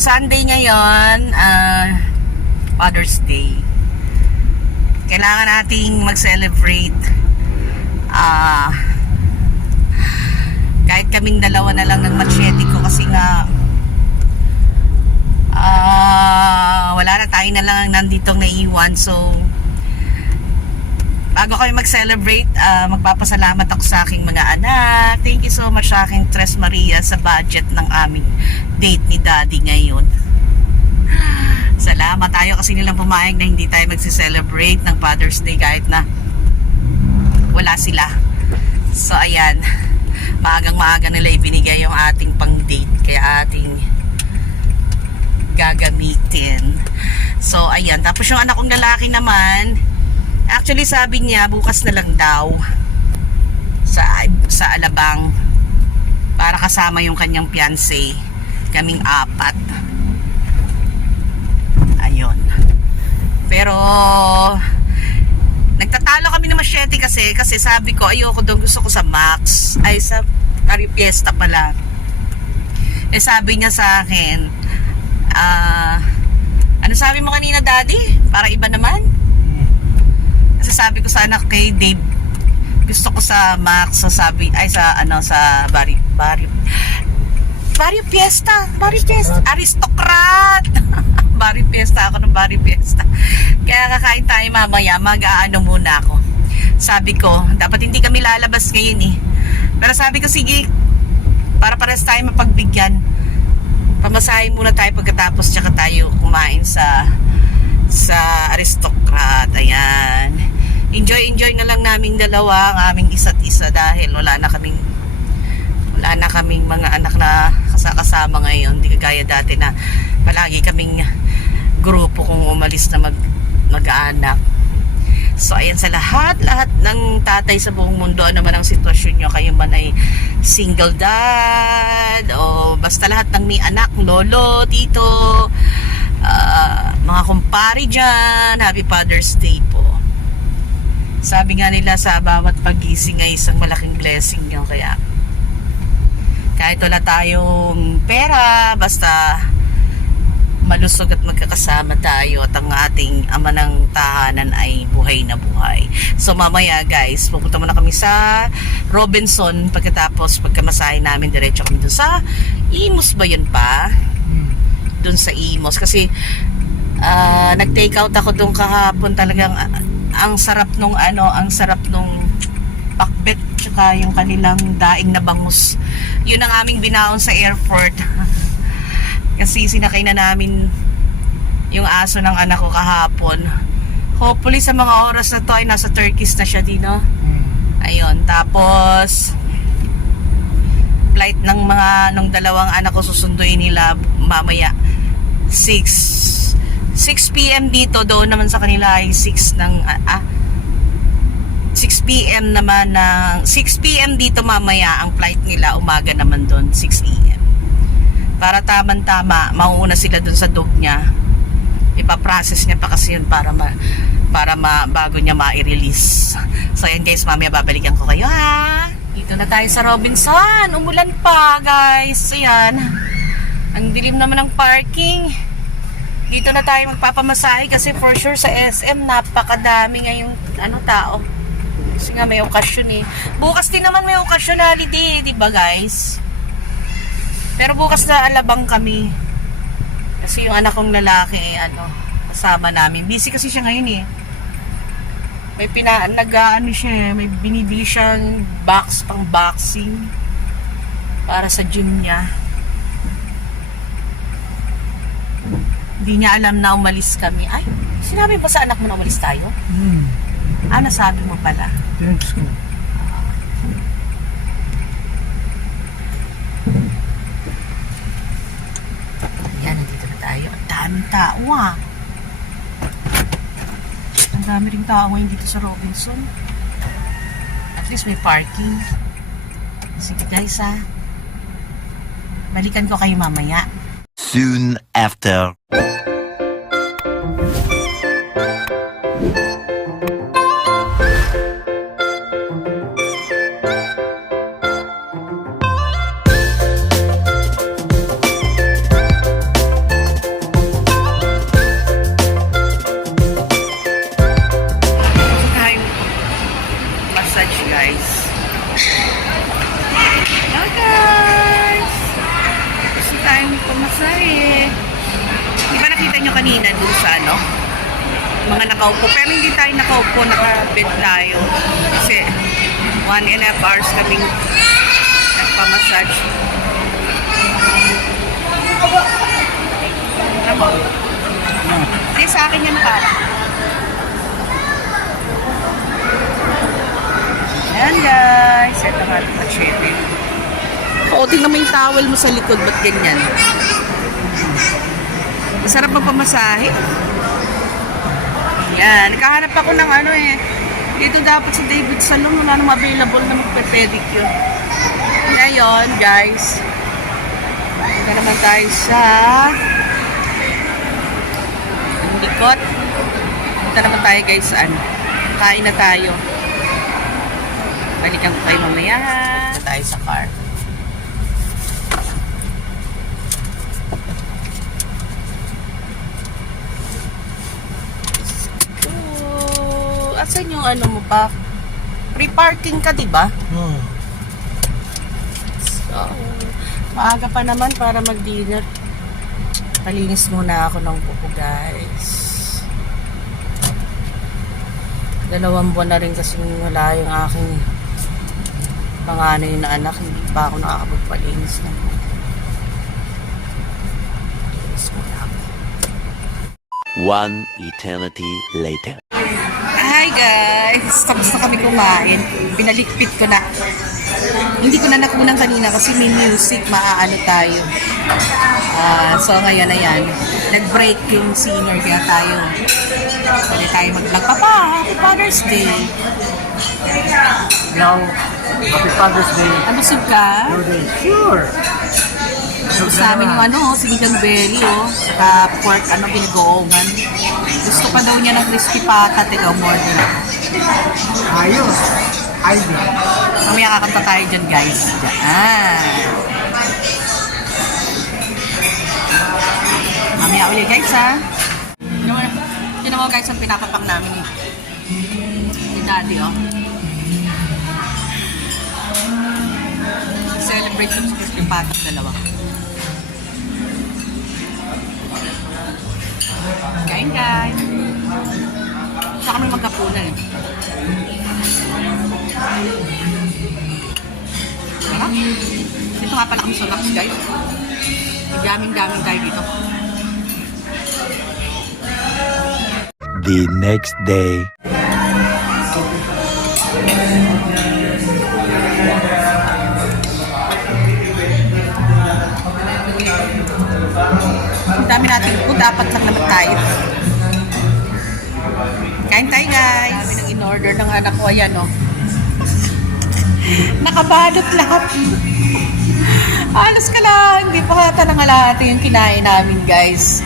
Sunday ngayon, Father's Day. Kailangan nating mag-celebrate. Kahit kaming dalawa na lang ng machete ko kasi nga wala na, tayo na lang nandito naiwan. So bago kami mag-celebrate, magpapasalamat ako sa aking mga anak. Thank you so much sa aking Tres Maria sa budget ng aming date ni Daddy ngayon. Salamat tayo kasi nilang pumayag na hindi tayo magse-celebrate ng Father's Day kahit na wala sila. So ayan, maagang-maaga nila ibinigay yung ating pang-date, kaya ating gagamitin. So ayan, tapos yung anak kong lalaki naman, actually sabi niya bukas na lang daw sa Alabang para kasama yung kanyang fiancé, kaming apat. Ayun. Pero nagtatalo kami ng machete kasi sabi ko ayoko daw, gusto ko sa Max, ay sa Cario Fiesta pala. Eh sabi niya sa akin, ano sabi mo kanina, Daddy? Para iba naman. Kasi sabi ko sa anak kay Dave, gusto ko sa Max, sabi ay sa Barrio Fiesta, Aristocrat. Barrio Fiesta, ako ng Barrio Fiesta. Kaya kakain tayo mamaya, mag-aano muna ako. Sabi ko, dapat hindi kami lalabas ngayon eh. Pero sabi ko, sige, para pares tayo mapagbigyan. Pamasahin muna tayo pagkatapos, tsaka tayo kumain sa Aristocrat. Ayan. Enjoy na lang naming dalawa ang aming isa't isa dahil wala na kaming mga anak na kasama ngayon. Hindi kagaya dati na palagi kaming grupo kung umalis na mag-anak. So ayan, sa lahat ng tatay sa buong mundo, ano man ang sitwasyon nyo, kayo man ay single dad o basta lahat ng may anak, lolo, tito, mga kumpari dyan, Happy Father's Day po. Sabi nga nila sa bawat pagising ay isang malaking blessing nyo, kaya kahit wala tayong pera, basta malusog at magkakasama tayo at ang ating ama ng tahanan ay buhay na buhay. So mamaya guys, pupunta muna kami sa Robinson, pagkatapos pagkamasahe namin diretso kami dun sa Imus ba yun pa? Dun sa Imus kasi nag-take out ako dun kahapon. Talagang ang sarap nung pakbet tsaka yung kanilang daing na bangus. Yun ang aming binaon sa airport. Kasi sinakay na namin yung aso ng anak ko kahapon. Hopefully sa mga oras na to ay nasa Turkish na siya din, no? Ayun, tapos flight ng dalawang anak ko susunduin nila mamaya 6 PM dito, doon naman sa kanila ay 6 PM naman ng 6 PM dito mamaya ang flight nila, umaga naman doon 6 AM. Para tamang-tama, mauuna sila dun sa dog niya. Ipaprocess niya pa kasi yun para bago niya ma-release. So ayan guys, mamaya babalikan ko kayo ha. Dito na tayo sa Robinson. Umulan pa guys. Ayan. Ang dilim naman ng parking. Dito na tayo magpapamasahe kasi for sure sa SM napakadami ngayong tao. Kasi nga may okasyon eh. Bukas din naman may okasyon, holiday, di ba guys? Pero bukas na Alabang kami. Kasi yung anak kong lalaki, kasama namin. Busy kasi siya ngayon eh. May may binibili siyang box pang boxing para sa gym niya. Hindi niya alam na umalis kami. Ay, sinabi ba sa anak mo na umalis tayo? Nasabi mo pala. Thanks ko. Ang tao ang dami ring tao ngayon dito sa Robinson. At least may parking. Sige guys balikan ko kayo mamaya. Soon after. mga nakaupo. Pero hindi tayo nakaupo, nakabed tayo. Kasi 1.5 hours kaming nagpamassage. Ano mo? Hindi, sa akin yan para. Ayan guys, ito nga ito pa-chipping. Oo, tingnan mo yung towel mo sa likod, ba't ganyan? Masarap ang pamasahe. Yan, nakahanap ako ng ano eh. Dito dapat sa David Salon, wala nang available na magpe-pedicure. Ngayon, guys, punta naman tayo sa likod. Punta naman tayo guys sa ano. Kain na tayo. Balikan ko kayo mamaya. Punta tayo sa car. Asan yung ano mo pa? Free parking ka, diba? So, maaga pa naman para mag-dinner. Palinis muna ako ng kuko, guys. 2 buwan na rin kasi wala yung aking panganay na anak. Hindi pa ako nakakapagpalinis ng kuko. Palinis muna ako. One eternity later. Hi guys! Tapos na kami kumain. Pinalikpit ko na. Hindi ko na nakunan kanina kasi may music, maaano tayo. So ngayon na yan. Nag-break yung senior kaya tayo. Pwede tayo mag-vlog. Papa, Happy Father's Day! Now, Happy Father's Day. Abusog ka? Sure. Gusto namin yung ano, sinigang belly, oh. Saka pork, ano, binagoongan. Gusto pa daw niya ng crispy patat. Ikaw, more din ako. Ayos. Ayos na. Mamaya kakanta tayo dyan, guys. Diyan. Mamaya ulit, guys, ha? Yun mo, guys, ang pinapapang namin. Ni Daddy, oh. Celebrate yung crispy patat, dalawa. Kain, guys. Saka kami magkapunan, eh. Sarap. Dito nga pala kami sa Lux, guys. Daming-daming tayo dito. The next day. Ang dami natin po, dapat lang naman tayo. Kain tayo, guys. Dami nang in-order ng anak ko. Ayan, oh. Nakabalot lahat. Halos ka lang. Hindi pa kata ng lahat yung kinain namin, guys.